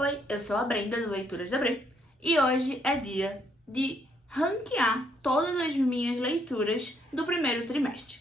Oi, eu sou a Brenda do Leituras da Bre e hoje é dia de ranquear todas as minhas leituras do primeiro trimestre.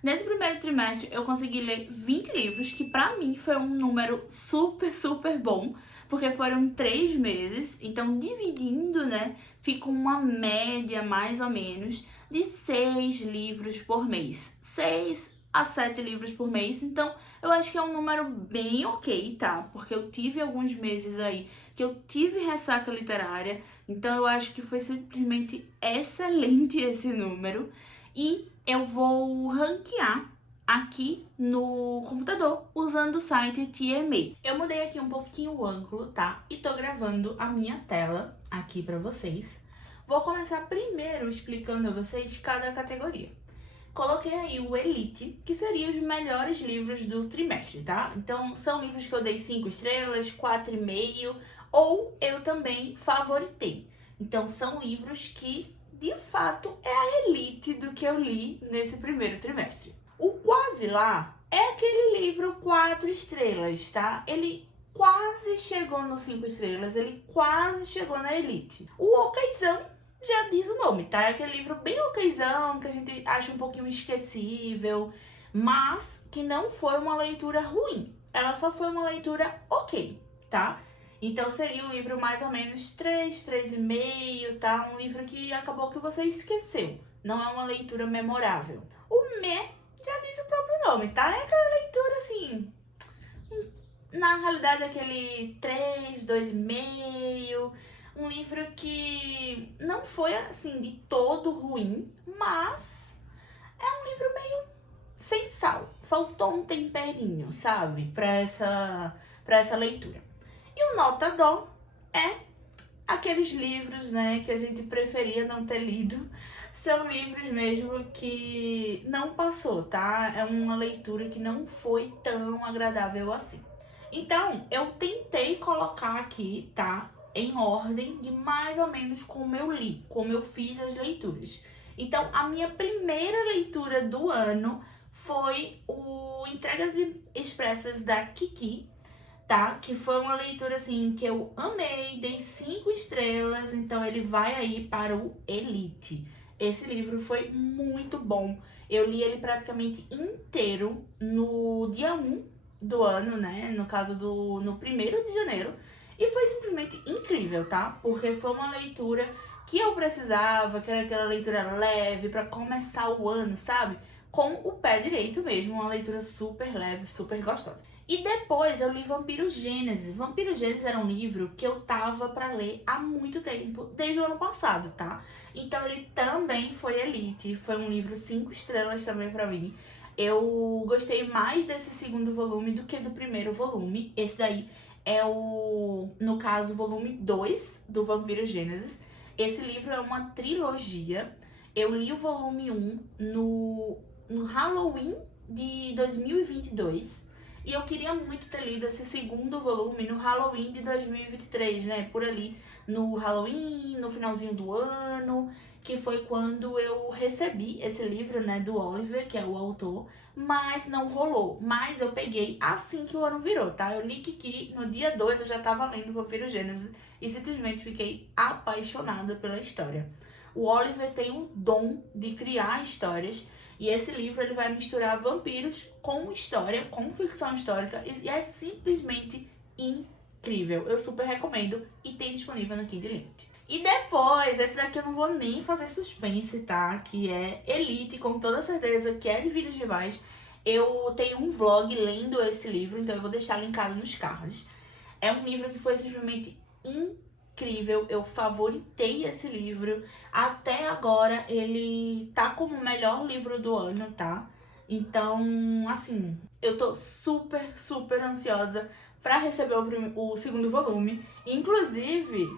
Nesse primeiro trimestre eu consegui ler 20 livros, que pra mim foi um número super bom, porque foram 3 meses, então dividindo, né, fica uma média mais ou menos de 6 livros por mês. 6 a 7 livros por mês, então eu acho que é um número bem ok, tá? Porque eu tive alguns meses aí que eu tive ressaca literária, então eu acho que foi simplesmente excelente esse número. E eu vou ranquear aqui no computador usando o site TMA. Eu mudei aqui um pouquinho o ângulo, tá? E tô gravando a minha tela aqui pra vocês. Vou começar primeiro explicando a vocês cada categoria. Coloquei aí o Elite, que seriam os melhores livros do trimestre, tá? Então, são livros que eu dei 5 estrelas, 4,5, ou eu também favoritei. Então, são livros que, de fato, é a elite do que eu li nesse primeiro trimestre. O Quase Lá é aquele livro 4 estrelas, tá? Ele quase chegou no 5 estrelas, ele quase chegou na elite. O Okzão já diz o nome, tá? É aquele livro bem okzão, que a gente acha um pouquinho esquecível, mas que não foi uma leitura ruim. Ela só foi uma leitura ok, tá? Então seria um livro mais ou menos 3, 3,5, tá? Um livro que acabou que você esqueceu. Não é uma leitura memorável. O Me já diz o próprio nome, tá? É aquela leitura assim... Na realidade, aquele 3, 2,5... Um livro que não foi, assim, de todo ruim, mas é um livro meio sem sal. Faltou um temperinho, sabe? Pra essa leitura. E o Nota Dó é aqueles livros, né, que a gente preferia não ter lido. São livros mesmo que não passou, tá? É uma leitura que não foi tão agradável assim. Então, eu tentei colocar aqui, tá? Em ordem de mais ou menos como eu li, como eu fiz as leituras. Então, a minha primeira leitura do ano foi o Entregas Expressas da Kiki, tá? Que foi uma leitura, assim, que eu amei, dei 5 estrelas, então ele vai aí para o Elite. Esse livro foi muito bom. Eu li ele praticamente inteiro no dia 1 do ano, né? No caso no 1º de janeiro. E foi simplesmente incrível, tá? Porque foi uma leitura que eu precisava, que era aquela leitura leve pra começar o ano, sabe? Com o pé direito mesmo, uma leitura super leve, super gostosa. E depois eu li Vampiro Gênesis. Vampiro Gênesis era um livro que eu tava pra ler há muito tempo, desde o ano passado, tá? Então ele também foi elite, foi um livro 5 estrelas também pra mim. Eu gostei mais desse segundo volume do que do primeiro volume. Esse daí é no caso, volume 2 do Vampiro Gênesis. Esse livro é uma trilogia. Eu li o volume 1 no Halloween de 2022. E eu queria muito ter lido esse segundo volume no Halloween de 2023, né? Por ali, no Halloween, no finalzinho do ano, que foi quando eu recebi esse livro, né, do Oliver, que é o autor, mas não rolou. Mas eu peguei assim que o ano virou, tá? Eu li Kiki, no dia 2 eu já tava lendo Vampiro Gênesis e simplesmente fiquei apaixonada pela história. O Oliver tem o dom de criar histórias, e esse livro ele vai misturar vampiros com história, com ficção histórica, e é simplesmente incrível. Eu super recomendo e tem disponível no Kindle Unlimited. E depois, esse daqui eu não vou nem fazer suspense, tá? Que é Elite, com toda certeza, que é de Vidas Rivais. Eu tenho um vlog lendo esse livro, então eu vou deixar linkado nos cards. É um livro que foi simplesmente incrível, eu favoritei esse livro. Até agora ele tá como o melhor livro do ano, tá? Então, assim, eu tô super ansiosa pra receber o segundo volume. Inclusive,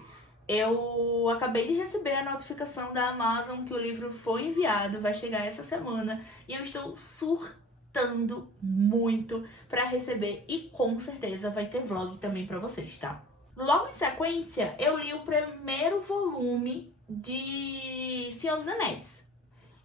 eu acabei de receber a notificação da Amazon que o livro foi enviado, vai chegar essa semana, e eu estou surtando muito pra receber, e com certeza vai ter vlog também pra vocês, tá? Logo em sequência, eu li o primeiro volume de Senhor dos Anéis,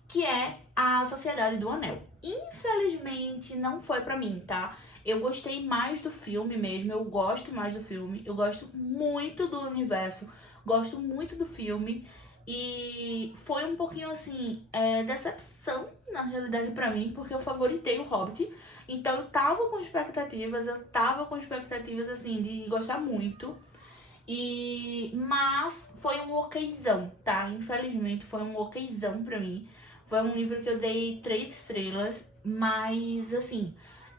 que é A Sociedade do Anel. Infelizmente, não foi pra mim, tá? Eu gostei mais do filme mesmo, eu gosto mais do filme, eu gosto muito do universo, gosto muito do filme. E foi um pouquinho assim, decepção na realidade pra mim, porque eu favoritei o Hobbit. Então eu tava com expectativas assim de gostar muito. Mas foi um okzão, tá? Infelizmente foi um okzão pra mim. Foi um livro que eu dei 3 estrelas, mas assim,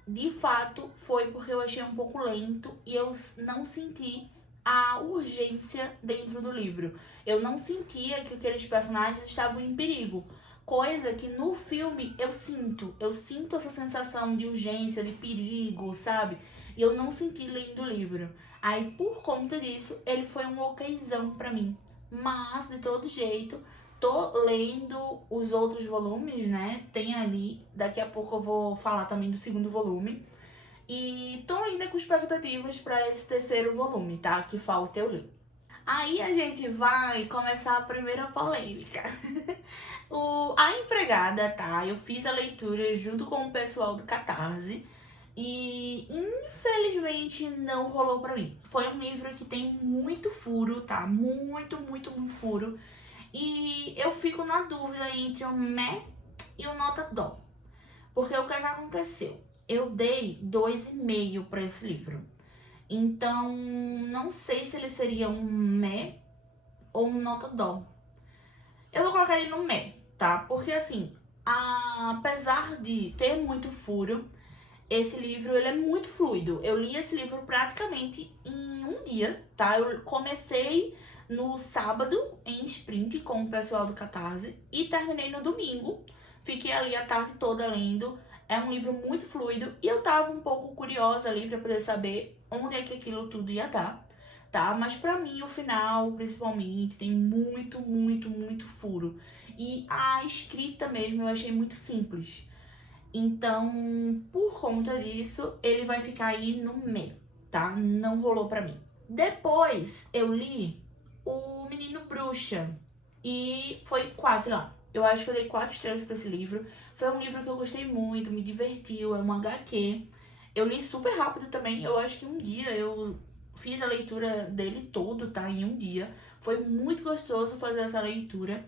de fato foi porque eu achei um pouco lento e eu não senti a urgência dentro do livro. Eu não sentia que aqueles personagens estavam em perigo. Coisa que no filme eu sinto. Eu sinto essa sensação de urgência, de perigo, sabe? E eu não senti lendo o livro. Aí, por conta disso, ele foi um okzão pra mim. Mas, de todo jeito, tô lendo os outros volumes, né? Tem ali, daqui a pouco eu vou falar também do segundo volume. E tô ainda com expectativas pra esse terceiro volume, tá? Que falta eu ler. Aí a gente vai começar a primeira polêmica. A Empregada, tá? Eu fiz a leitura junto com o pessoal do Catarse. E infelizmente não rolou pra mim. Foi um livro que tem muito furo, tá? Muito, muito, muito furo. E eu fico na dúvida entre o meh e o nota dó. Porque o que é que aconteceu? Eu dei 2,5 pra esse livro. Então, não sei se ele seria um meh ou um nota dó. Eu vou colocar ele no meh, tá? Porque assim, apesar de ter muito furo, esse livro, ele é muito fluido. Eu li esse livro praticamente em um dia, tá? Eu comecei no sábado em sprint com o pessoal do Catarse e terminei no domingo. Fiquei ali a tarde toda lendo. É um livro muito fluido e eu tava um pouco curiosa ali pra poder saber onde é que aquilo tudo ia dar, tá? Mas pra mim, o final, principalmente, tem muito, muito, muito furo. E a escrita mesmo eu achei muito simples. Então, por conta disso, ele vai ficar aí no meio, tá? Não rolou pra mim. Depois, eu li O Menino Bruxa e foi quase lá. Eu acho que eu dei 4 estrelas pra esse livro. Foi um livro que eu gostei muito, me divertiu, é um HQ. Eu li super rápido também, eu acho que um dia eu fiz a leitura dele todo, tá? Em um dia. Foi muito gostoso fazer essa leitura.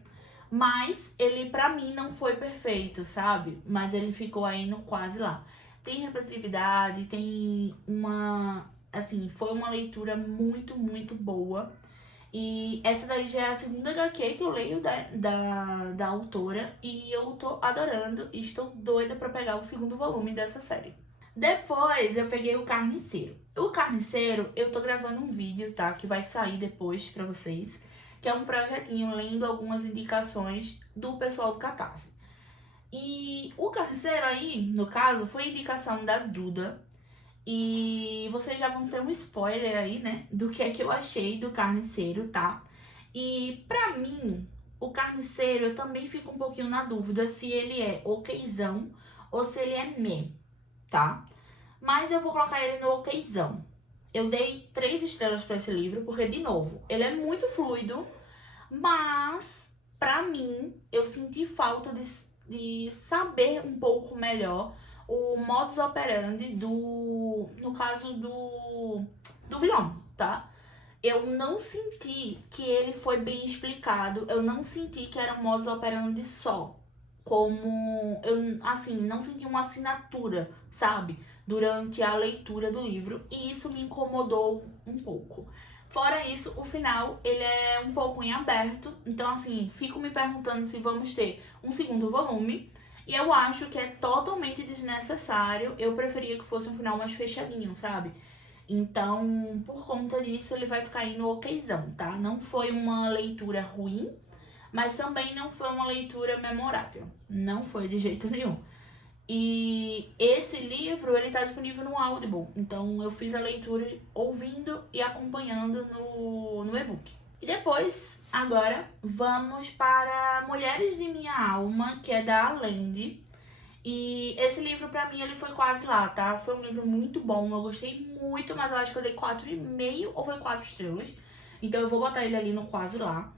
Mas ele, pra mim, não foi perfeito, sabe? Mas ele ficou aí no quase lá. Tem representatividade, tem uma... Assim, foi uma leitura muito, muito boa. E essa daí já é a segunda HQ que eu leio da autora. E eu tô adorando e estou doida pra pegar o segundo volume dessa série. Depois eu peguei o Carniceiro. O Carniceiro, eu tô gravando um vídeo, tá? Que vai sair depois pra vocês. Que é um projetinho lendo algumas indicações do pessoal do Catarse. E o Carniceiro aí, no caso, foi indicação da Duda. E vocês já vão ter um spoiler aí, né? Do que é que eu achei do Carniceiro, tá? E pra mim, o Carniceiro, eu também fico um pouquinho na dúvida se ele é okzão ou se ele é meh, tá? Mas eu vou colocar ele no okzão. Eu dei 3 estrelas pra esse livro, porque, de novo, ele é muito fluido, mas, pra mim, eu senti falta de saber um pouco melhor o modus operandi no caso do vilão, tá? Eu não senti que ele foi bem explicado, eu não senti que era um modus operandi só. Como, eu, assim, não senti uma assinatura, sabe? Durante a leitura do livro, e isso me incomodou um pouco. Fora isso, o final, ele é um pouco em aberto, então assim, fico me perguntando se vamos ter um segundo volume, e eu acho que é totalmente desnecessário, eu preferia que fosse um final mais fechadinho, sabe? Então, por conta disso, ele vai ficar aí no okzão, tá? Não foi uma leitura ruim, mas também não foi uma leitura memorável, não foi de jeito nenhum. E esse livro, ele tá disponível no Audible. Então eu fiz a leitura ouvindo e acompanhando no e-book. E depois, agora, vamos para Mulheres de Minha Alma, que é da Allende. E esse livro, pra mim, ele foi quase lá, tá? Foi um livro muito bom, eu gostei muito, mas eu acho que eu dei 4,5 ou foi 4 estrelas. Então eu vou botar ele ali no quase lá.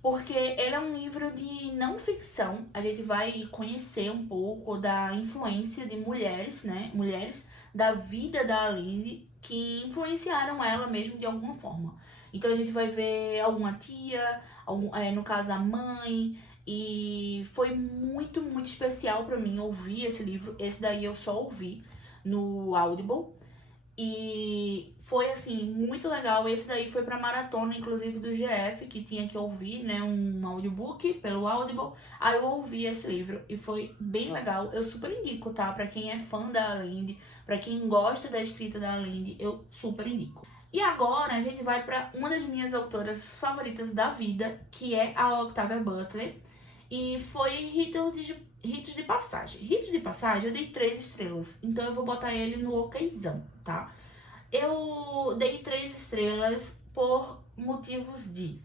Porque ele é um livro de não ficção, a gente vai conhecer um pouco da influência de mulheres, né? Mulheres da vida da Aline que influenciaram ela mesmo de alguma forma. Então a gente vai ver alguma tia, no caso a mãe, e foi muito, muito especial pra mim ouvir esse livro. Esse daí eu só ouvi no Audible. E foi assim, muito legal. Esse daí foi pra maratona, inclusive do GF, que tinha que ouvir, né, um audiobook pelo Audible. Aí eu ouvi esse livro e foi bem legal. Eu super indico, tá? Pra quem é fã da Linde, pra quem gosta da escrita da Linde, eu super indico. E agora a gente vai pra uma das minhas autoras favoritas da vida, que é a Octavia Butler. E foi Ritos de Passagem. Ritos de Passagem eu dei 3 estrelas, então eu vou botar ele no okzão, tá? Eu dei 3 estrelas por motivos de...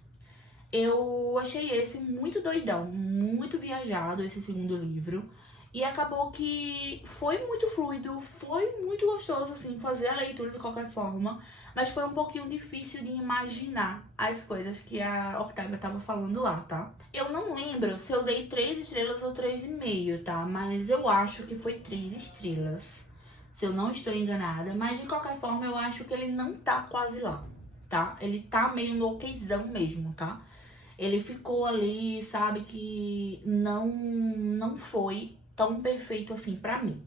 Eu achei esse muito doidão, muito viajado, esse segundo livro. E acabou que foi muito fluido, foi muito gostoso, assim, fazer a leitura de qualquer forma. Mas foi um pouquinho difícil de imaginar as coisas que a Octavia tava falando lá, tá? Eu não lembro se eu dei 3 estrelas ou 3,5, tá? Mas eu acho que foi 3 estrelas, se eu não estou enganada. Mas de qualquer forma, eu acho que ele não tá quase lá, tá? Ele tá meio no okzão mesmo, tá? Ele ficou ali, sabe, que não foi tão perfeito assim pra mim.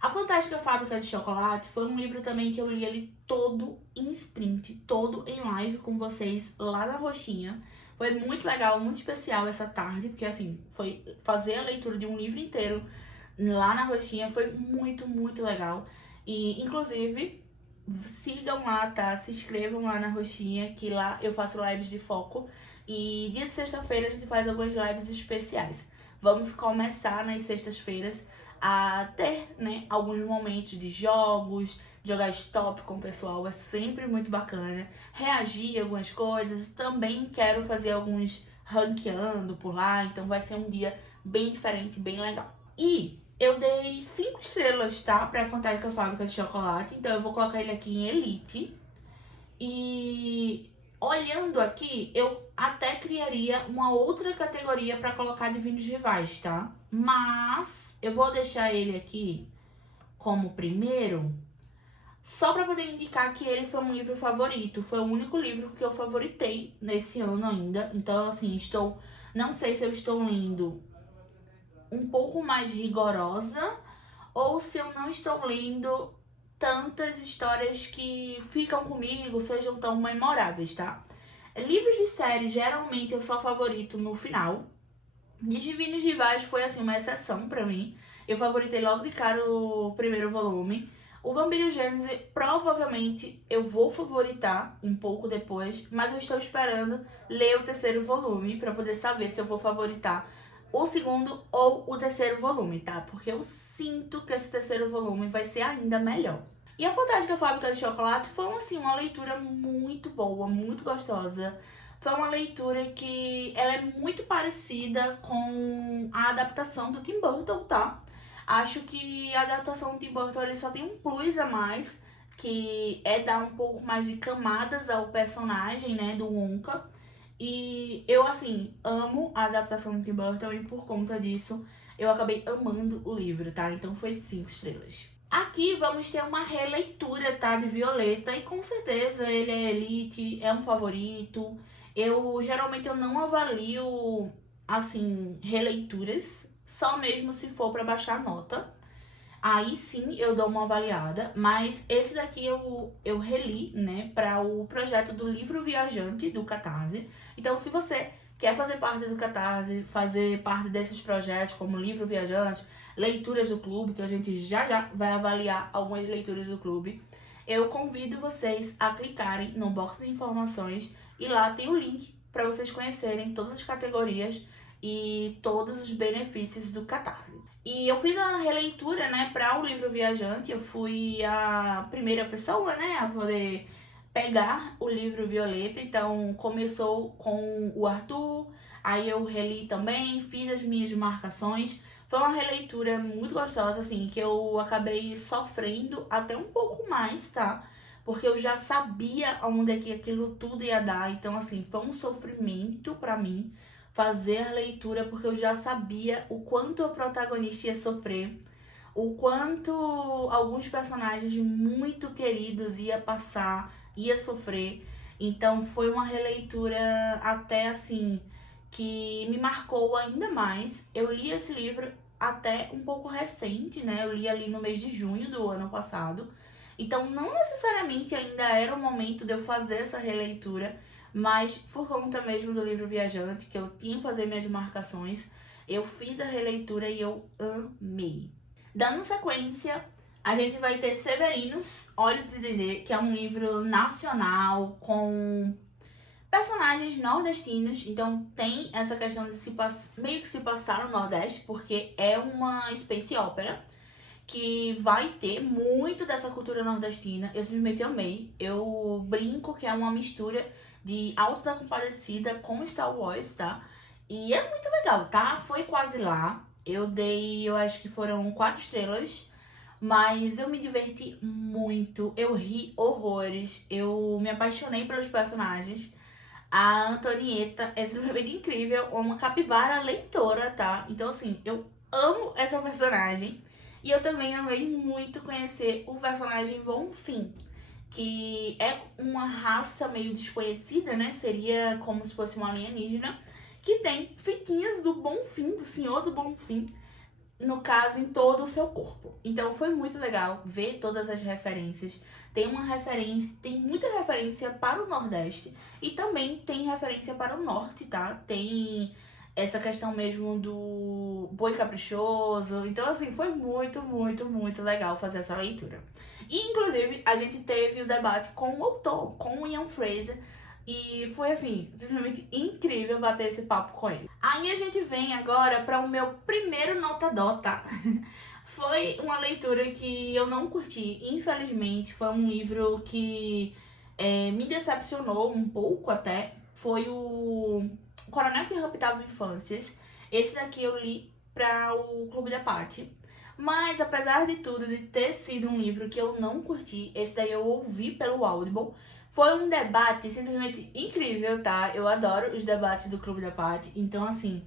A Fantástica Fábrica de Chocolate foi um livro também que eu li ele todo em sprint, todo em live com vocês lá na Roxinha. Foi muito legal, muito especial essa tarde, porque assim, foi fazer a leitura de um livro inteiro lá na Roxinha foi muito, muito legal. E inclusive, sigam lá, tá? Se inscrevam lá na Roxinha, que lá eu faço lives de foco. E dia de sexta-feira a gente faz algumas lives especiais. Vamos começar nas sextas-feiras a ter, né, alguns momentos de jogos, jogar stop com o pessoal, é sempre muito bacana. Reagir a algumas coisas, também quero fazer alguns ranqueando por lá, então vai ser um dia bem diferente, bem legal. E eu dei 5 estrelas, tá, pra Fantástica Fábrica de Chocolate, então eu vou colocar ele aqui em Elite. E olhando aqui, eu até criaria uma outra categoria para colocar Divinos Rivais, tá? Mas eu vou deixar ele aqui como primeiro, só para poder indicar que ele foi um livro favorito. Foi o único livro que eu favoritei nesse ano ainda. Então, assim, não sei se eu estou lendo um pouco mais rigorosa ou se eu não estou lendo tantas histórias que ficam comigo, sejam tão memoráveis, tá? Livros de série, geralmente eu sou favorito no final. De Divinos Rivais foi, assim, uma exceção pra mim. Eu favoritei logo de cara o primeiro volume. O Vampiro Gênese, provavelmente eu vou favoritar um pouco depois, mas eu estou esperando ler o terceiro volume pra poder saber se eu vou favoritar o segundo ou o terceiro volume, tá? Porque eu sinto que esse terceiro volume vai ser ainda melhor. E a Fantástica Fábrica de Chocolate foi, assim, uma leitura muito boa, muito gostosa. Foi uma leitura que ela é muito parecida com a adaptação do Tim Burton, tá? Acho que a adaptação do Tim Burton ele só tem um plus a mais, que é dar um pouco mais de camadas ao personagem, né, do Wonka. E eu, assim, amo a adaptação do Tim Burton e por conta disso eu acabei amando o livro, tá? Então foi 5 estrelas. Aqui vamos ter uma releitura, tá, de Violeta e com certeza ele é elite, é um favorito. Geralmente eu não avalio, assim, releituras, só mesmo se for pra baixar nota. Aí sim eu dou uma avaliada, mas esse daqui eu reli, né, para o projeto do Livro Viajante do Catarse. Então, se você quer fazer parte do Catarse, fazer parte desses projetos como Livro Viajante, leituras do clube, que a gente já vai avaliar algumas leituras do clube, eu convido vocês a clicarem no box de informações e lá tem o link para vocês conhecerem todas as categorias e todos os benefícios do Catarse. E eu fiz a releitura, né, para o Livro Viajante. Eu fui a primeira pessoa, né, a poder pegar o livro Violeta. Então, começou com o Arthur, aí eu reli também, fiz as minhas marcações. Foi uma releitura muito gostosa, assim, que eu acabei sofrendo até um pouco mais, tá? Porque eu já sabia onde é que aquilo tudo ia dar. Então, assim, foi um sofrimento pra mim fazer a leitura, porque eu já sabia o quanto a protagonista ia sofrer, o quanto alguns personagens muito queridos ia passar, ia sofrer. Então foi uma releitura até assim que me marcou ainda mais. Eu li esse livro até um pouco recente, né? Eu li ali no mês de junho do ano passado. Então não necessariamente ainda era o momento de eu fazer essa releitura, mas por conta mesmo do livro Viajante, que eu tinha que fazer minhas marcações, eu fiz a releitura e eu amei. Dando sequência, a gente vai ter Severinos, Olhos de Dendê, que é um livro nacional com personagens nordestinos. Então tem essa questão de meio que se passar no Nordeste, porque é uma space opera que vai ter muito dessa cultura nordestina. Eu simplesmente amei. Eu brinco que é uma mistura de Alto da Compadecida com Star Wars, tá? E é muito legal, tá? Foi quase lá. Eu acho que foram 4 estrelas. Mas eu me diverti muito, eu ri horrores, eu me apaixonei pelos personagens. A Antonieta é simplesmente incrível, é uma capivara leitora, tá? Então, assim, eu amo essa personagem. E eu também amei muito conhecer o personagem Bonfim, que é uma raça meio desconhecida, né? Seria como se fosse uma alienígena, que tem fitinhas do Bonfim, do Senhor do Bonfim, no caso, em todo o seu corpo. Então foi muito legal ver todas as referências. Tem muita referência para o Nordeste e também tem referência para o Norte, tá? Tem essa questão mesmo do boi caprichoso. Então, assim, foi muito, muito, muito legal fazer essa leitura. E, inclusive, a gente teve o debate com o autor, com o Ian Fraser, e foi assim, simplesmente incrível bater esse papo com ele. Aí a gente vem agora para o meu primeiro notador, tá? Foi uma leitura que eu não curti, infelizmente. Foi um livro que me decepcionou um pouco até. Foi o Coronel que Raptava Infâncias. Esse daqui eu li para o Clube da Paty. Mas apesar de tudo, de ter sido um livro que eu não curti, esse daí eu ouvi pelo Audible. Foi um debate simplesmente incrível, tá? Eu adoro os debates do Clube da Paty. Então, assim,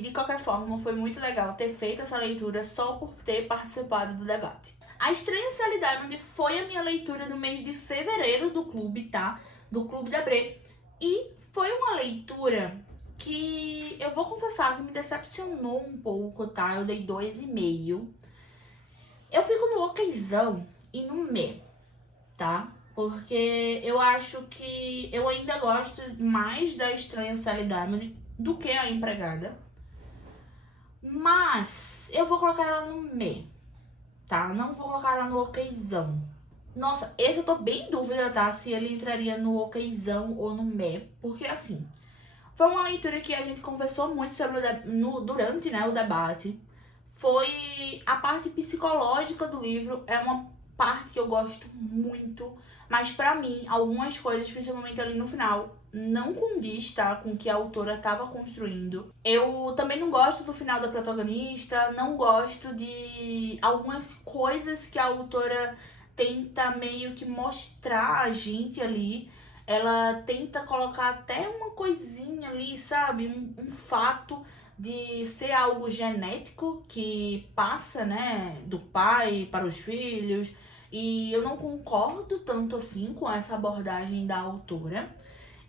de qualquer forma, foi muito legal ter feito essa leitura só por ter participado do debate. A Estranha Sally Diamond foi a minha leitura do mês de fevereiro do clube, tá? Do Clube da Bre. E foi uma leitura que eu vou confessar que me decepcionou um pouco, tá? Eu dei 2,5. Eu fico no okzão e no me, tá? Porque eu acho que eu ainda gosto mais da Estranha Sally Diamond do que a Empregada. Mas eu vou colocar ela no me, tá? Não vou colocar ela no okzão. Nossa, esse eu tô bem em dúvida, tá? Se ele entraria no okzão ou no me. Porque assim, foi uma leitura que a gente conversou muito sobre durante, né, o debate. Foi a parte psicológica do livro, é uma parte que eu gosto muito, mas pra mim, algumas coisas, principalmente ali no final, não condiz, tá, com o que a autora estava construindo. Eu também não gosto do final da protagonista, não gosto de algumas coisas que a autora tenta meio que mostrar a gente ali. Ela tenta colocar até uma coisinha ali, sabe, um fato de ser algo genético que passa, né, do pai para os filhos. E eu não concordo tanto assim com essa abordagem da autora.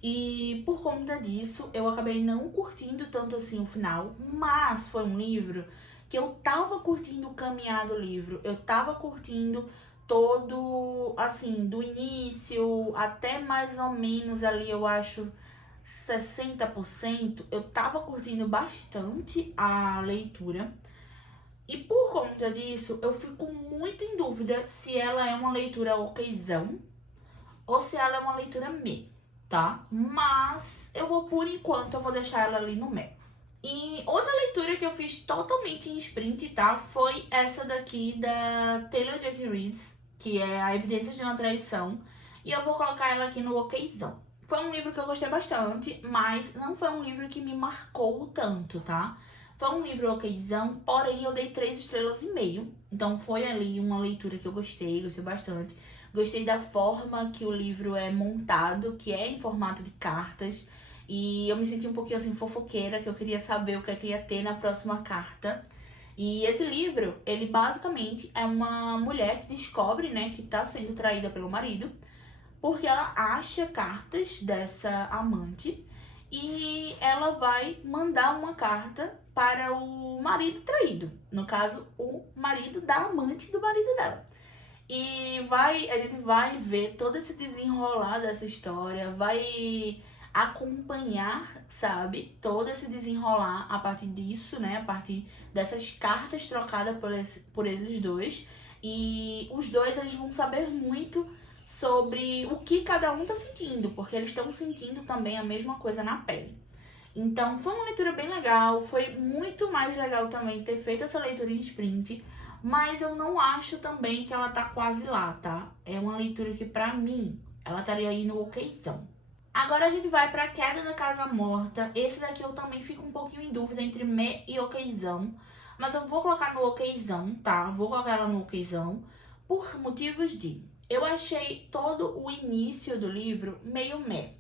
E por conta disso, eu acabei não curtindo tanto assim o final. Mas foi um livro que eu tava curtindo o caminhar do livro. Eu tava curtindo todo, assim, do início até mais ou menos ali, eu acho, 60%, eu tava curtindo bastante a leitura. E por conta disso, eu fico muito em dúvida se ela é uma leitura okzão ou se ela é uma leitura me, tá? Mas por enquanto, eu vou deixar ela ali no me. E outra leitura que eu fiz totalmente em sprint, tá? Foi essa daqui da Taylor Jenkins Reid, que é A Evidência de uma Traição. E eu vou colocar ela aqui no okzão. Foi um livro que eu gostei bastante, mas não foi um livro que me marcou tanto, tá? Foi um livro okzão, porém eu dei 3,5 estrelas. Então foi ali uma leitura que eu gostei bastante. Gostei da forma que o livro é montado, que é em formato de cartas. E eu me senti um pouquinho assim fofoqueira, que eu queria saber o que é que ia ter na próxima carta. E esse livro, ele basicamente é uma mulher que descobre, né, que tá sendo traída pelo marido, porque ela acha cartas dessa amante e ela vai mandar uma carta para o marido traído, no caso, o marido da amante do marido dela. E a gente vai ver todo esse desenrolar dessa história, vai acompanhar, sabe, todo esse desenrolar a partir disso, né, a partir dessas cartas trocadas por eles dois. E os dois, eles vão saber muito sobre o que cada um tá sentindo, porque eles estão sentindo também a mesma coisa na pele. Então, foi uma leitura bem legal, foi muito mais legal também ter feito essa leitura em sprint, mas eu não acho também que ela tá quase lá, tá? É uma leitura que, pra mim, ela estaria aí no okzão. Agora a gente vai pra Queda da Casa Morta. Esse daqui eu também fico um pouquinho em dúvida entre me e okzão, mas eu vou colocar no okzão, tá? Vou colocar ela no okzão por motivos de... Eu achei todo o início do livro meio meh.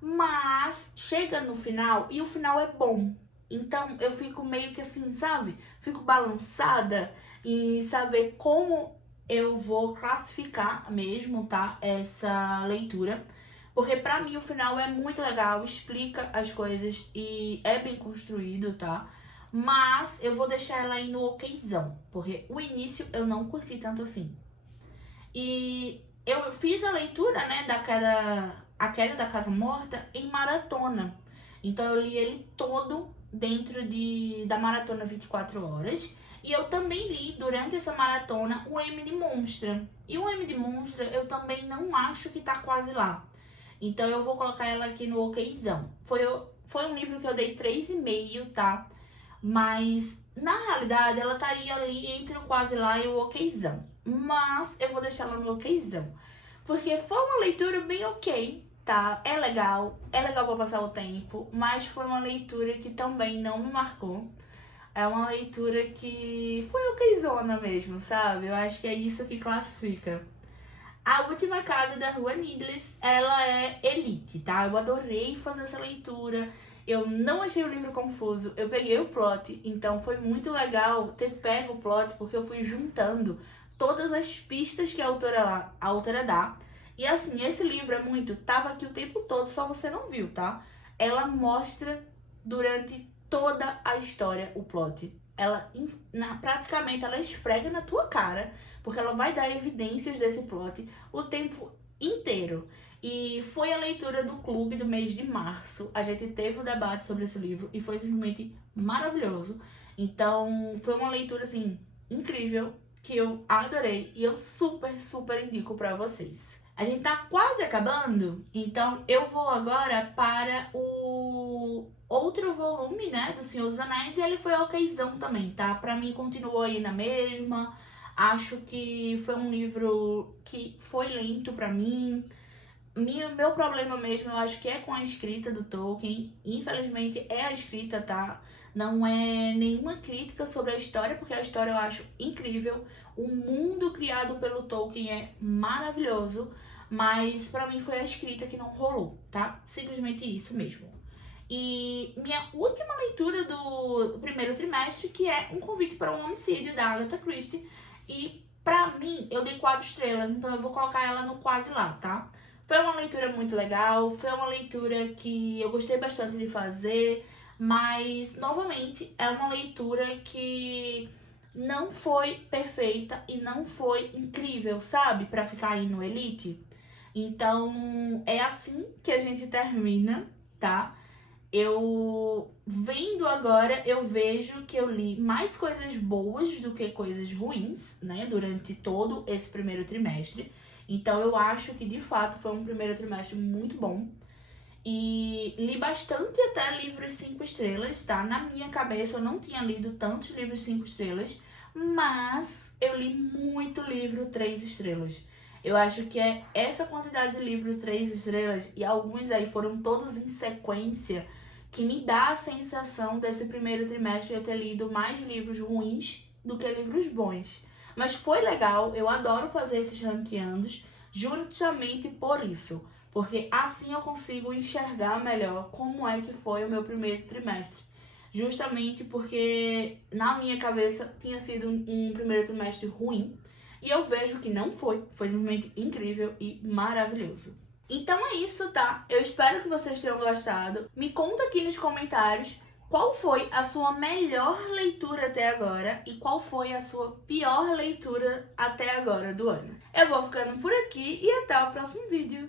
Mas chega no final e o final é bom. Então eu fico meio que assim, sabe? Fico balançada em saber como eu vou classificar mesmo, tá? Essa leitura. Porque pra mim o final é muito legal, explica as coisas e é bem construído, tá? Mas eu vou deixar ela aí no okzão, porque o início eu não curti tanto assim. E eu fiz a leitura, né, A Queda da Casa Morta em maratona. Então eu li ele todo dentro da maratona 24 horas. E eu também li durante essa maratona o M de Monstra. E o M de Monstra eu também não acho que tá quase lá. Então eu vou colocar ela aqui no okzão. Foi um livro que eu dei 3,5, tá? Mas na realidade ela estaria ali entre o quase lá e o okzão. Mas eu vou deixar ela no okzão. Porque foi uma leitura bem ok, tá? É legal pra passar o tempo, mas foi uma leitura que também não me marcou. É uma leitura que foi okzona mesmo, sabe? Eu acho que é isso que classifica. A Última Casa da Rua Needless, ela é elite, tá? Eu adorei fazer essa leitura. Eu não achei o livro confuso, eu peguei o plot, então foi muito legal ter pego o plot, porque eu fui juntando todas as pistas que a autora dá. E assim, esse livro é muito, tava aqui o tempo todo, só você não viu, tá? Ela mostra durante toda a história o plot. Praticamente, ela esfrega na tua cara, porque ela vai dar evidências desse plot o tempo inteiro. E foi a leitura do clube do mês de março. A gente teve um debate sobre esse livro e foi simplesmente maravilhoso. Então, foi uma leitura, assim, incrível, que eu adorei e eu super, super indico pra vocês. A gente tá quase acabando, então eu vou agora para o outro volume, né, do Senhor dos Anéis, e ele foi okzão também, tá? Pra mim continuou aí na mesma. Acho que foi um livro que foi lento pra mim. Meu problema mesmo, eu acho que é com a escrita do Tolkien. Infelizmente, é a escrita, tá? Não é nenhuma crítica sobre a história, porque a história eu acho incrível. O mundo criado pelo Tolkien é maravilhoso, mas pra mim foi a escrita que não rolou, tá? Simplesmente isso mesmo. E minha última leitura do primeiro trimestre, que é Um Convite para um Homicídio, da Agatha Christie. E pra mim, eu dei 4 estrelas, então eu vou colocar ela no quase lá, tá? Foi uma leitura muito legal, foi uma leitura que eu gostei bastante de fazer, mas, novamente, é uma leitura que não foi perfeita e não foi incrível, sabe? Pra ficar aí no Elite. Então, é assim que a gente termina, tá? Eu vendo agora, eu vejo que eu li mais coisas boas do que coisas ruins, né, durante todo esse primeiro trimestre. Então eu acho que de fato foi um primeiro trimestre muito bom. E li bastante até livros 5 estrelas, tá? Na minha cabeça eu não tinha lido tantos livros 5 estrelas, mas eu li muito livro 3 estrelas. Eu acho que é essa quantidade de livros 3 estrelas, e alguns aí foram todos em sequência, que me dá a sensação desse primeiro trimestre eu ter lido mais livros ruins do que livros bons. Mas foi legal, eu adoro fazer esses ranqueandos justamente por isso. Porque assim eu consigo enxergar melhor como é que foi o meu primeiro trimestre. justamente porque na minha cabeça tinha sido um primeiro trimestre ruim. E eu vejo que não foi. Foi simplesmente incrível e maravilhoso. Então é isso, tá? Eu espero que vocês tenham gostado. Me conta aqui nos comentários qual foi a sua melhor leitura até agora e qual foi a sua pior leitura até agora do ano. Eu vou ficando por aqui e até o próximo vídeo.